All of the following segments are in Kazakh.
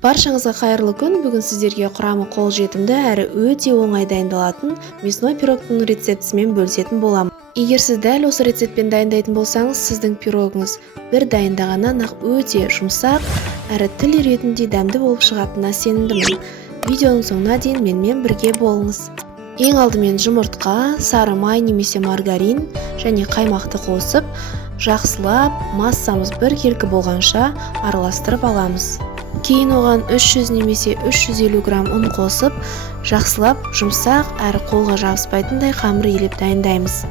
Баршаңызға қайырлы күн. Бүгін сіздерге құрамы қолжетімді әрі өте оңай дайындалатын мясной пирогтың рецептісімен бөлісетін боламын. Егер сіз дәл осы рецептпен дайындайтын болсаңыз, сіздің пирогыңыз бір дайындағаннан-ақ өте жұмсақ әрі тіл үйретіндей дәмді болып шығатынына сенімдімін. Видеоның соңына дейін менімен бірге болыңыз. Ең алдымен жұмыртқа, сары май немесе маргарин және қаймақты қосып, жақсылап массамыз біркелкі болғанша араластырып аламыз. Кейін оған 300 немесе 350 грамм ұн қосып, жақсылап жұмсақ әрі қолға жабыспайтындай қамыр елеп дайындаймыз.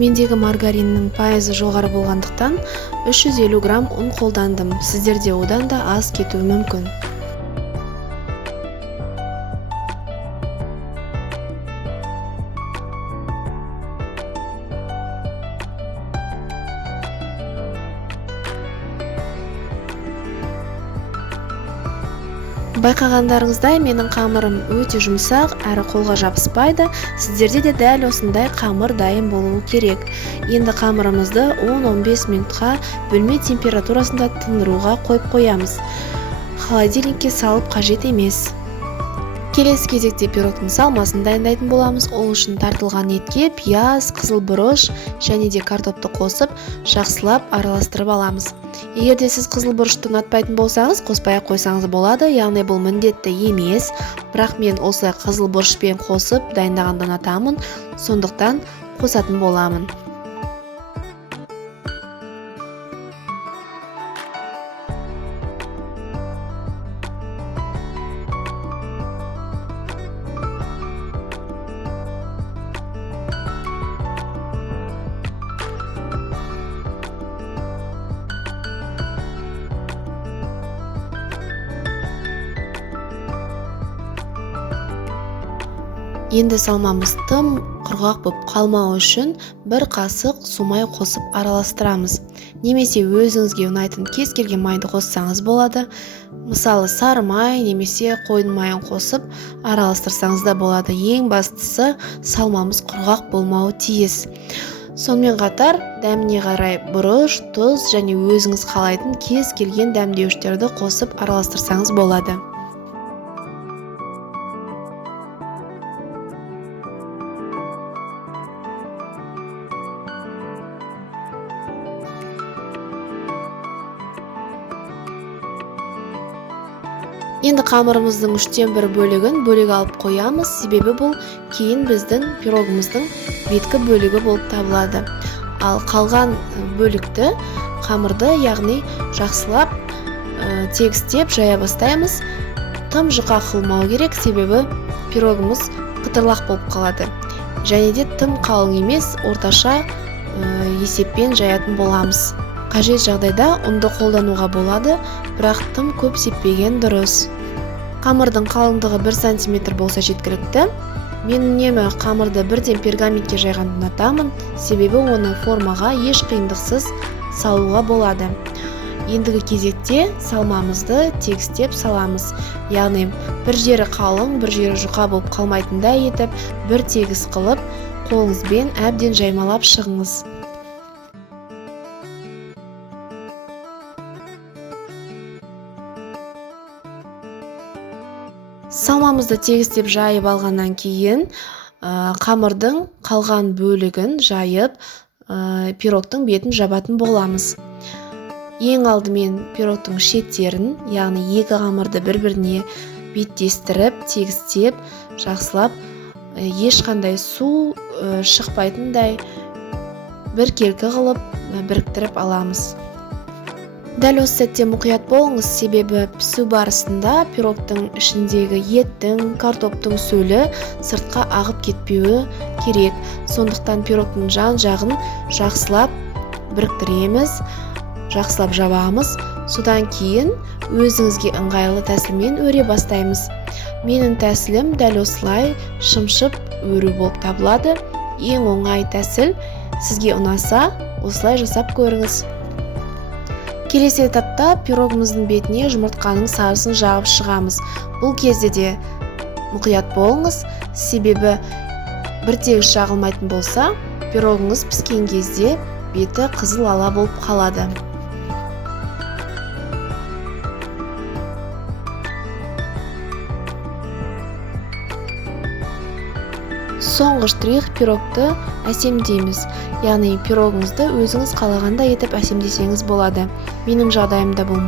Мендегі маргариннің пайызы жоғары болғандықтан 350 грамм ұн қолдандым. Сіздерде одан да аз кетуі мүмкін. Байқағандарыңыздай, менің қамырым өте жұмсақ әрі қолға жабыспайды. Сіздерде де дәл осындай қамыр дайын болуы керек. Енді қамырымызды 10-15 минутқа бөлме температурасында тындыруға қойып қоямыз. Холодильникке салып қажет емес. Келесі кезекте пирогтың салмасын дайындайтын боламыз. Ол үшін тартылған етке пияз, қызыл бұрыш және де картопты қосып, жақсылап араластырып аламыз. Егер де сіз қызыл бұрышты ұнатпайтын болсаңыз, қоспай-ақ қойсаңыз болады, яғни бұл міндетті емес. Бірақ мен осылай қызыл бұрышпен қосып дайындағанды ұнатамын, сондықтан қосатын боламын. Енді салмамыз тым құрғақ болып қалмауы үшін бір қасық су май қосып араластырамыз. Немесе өзіңізге ұнайтын кез келген майды қоссаңыз болады. Мысалы, сары май немесе қойдың майын қосып араластырсаңыз да болады. Ең бастысы салмамыз құрғақ болмауы тиіс. Сонымен қатар дәміне қарай бұрыш, тұз және өзіңіз қалайтын кез келген дәмдеуіштерді қосып араластырсаңыз болады. Енді қамырымыздың 1/3 бөлігін бөлек алып қоямыз, себебі бұл кейін біздің пирогымыздың беткі бөлігі болып табылады. Ал қалған бөлікті қамырды, яғни жақсылап тегістеп жая бастаймыз. Тым жұқа қылмау керек, себебі пирогымыз қытырлақ болып қалады. Және де тым қалың емес, орташа есеппен жаятын боламыз. Қажет жағдайда ұнды қолдануға болады, бірақ тым көп сеппеген дұрыс. Қамырдың қалыңдығы 1 см болса жеткілікті. Мен үнемі қамырды бірден пергаментке жайғанды ұнатамын, себебі оны формаға еш қиындықсыз салуға болады. Ендігі кезекте салмамызды тегістеп саламыз. Яғни бір жері қалың, бір жері жұқа болып қалмайтындай етіп, бір тегіс қылып, қолыңызбен әбден жаймалап шығыңыз. Салмамызды тегістеп жайып алғаннан кейін қамырдың қалған бөлігін жайып пирогтың бетін жабатын боламыз. Ең алдымен пирогтың шеттерін, яғни екі қамырды бір-біріне беттестіріп, тегістеп, жақсылап, ешқандай су шықпайтындай біркелкі қылып біріктіріп аламыз. Дәл осы сәтте мұқият болыңыз, себебі пісу барысында пирогтың ішіндегі еттің, картоптың сөлі сыртқа ағып кетпеуі керек. Сондықтан пирогтың жан-жағын жақсылап біріктіреміз, жақсылап жабамыз. Содан кейін өзіңізге ыңғайлы тәсілмен өре бастаймыз. Менің тәсілім дәл осылай шымшып өру болып табылады. Ең оңай тәсіл, сізге ұнаса, осылай жасап көріңіз. Келесі этапта пирогымыздың бетіне жұмыртқаның сарысын жағып шығамыз. Бұл кезде де мұқият болыңыз, себебі бір тегіс жағылмайтын болса, пирогыңыз піскен кезде беті қызыл ала болып қалады. Соңғы штрих пирогты әсемдейміз. Яғни пирогыңызды өзіңіз қалағанда етіп әсемдесеңіз болады. Менің жағдайымда бұл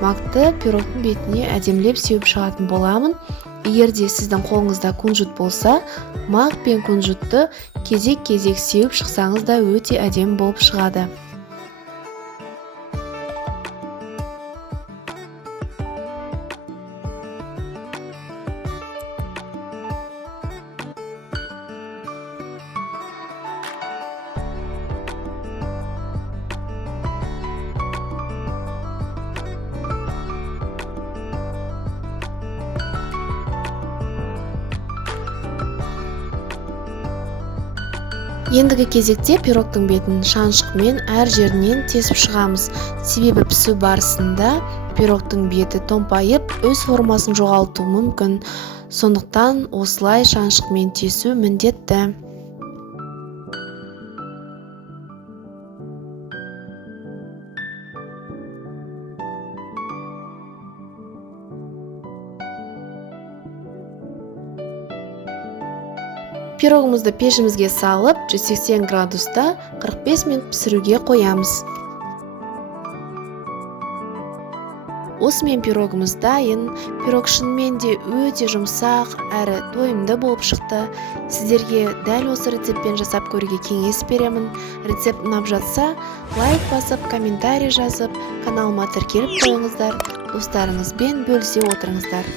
макты пирогтың бетіне әдемілеп сеуіп шығатын боламын. Егер де сіздің қолыңызда кунжут болса, мак пен кунжутты кезек-кезек сеуіп шықсаңыз да өте әдемі болып шығады. Ендігі кезекте пирогтың бетін шаншқымен әр жерінен тесіп шығамыз. Себебі пісу барысында пирогтың беті томпайып, өз формасын жоғалтуы мүмкін. Сондықтан осылай шаншқымен тесу міндетті. Пирогымызды пешімізге салып, 180 градуста 45 минут пісіруге қоямыз. Осымен пирогымыз дайын. Пирог шынымен де өте жұмсақ әрі тойымды болып шықты. Сіздерге дәл осы рецептпен жасап көруге кеңес беремін. Рецепт ұнап жатса, лайк басып, комментарий жазып, каналыма тіркеліп қойыңыздар. Достарыңызбен бөлісе отырыңыздар.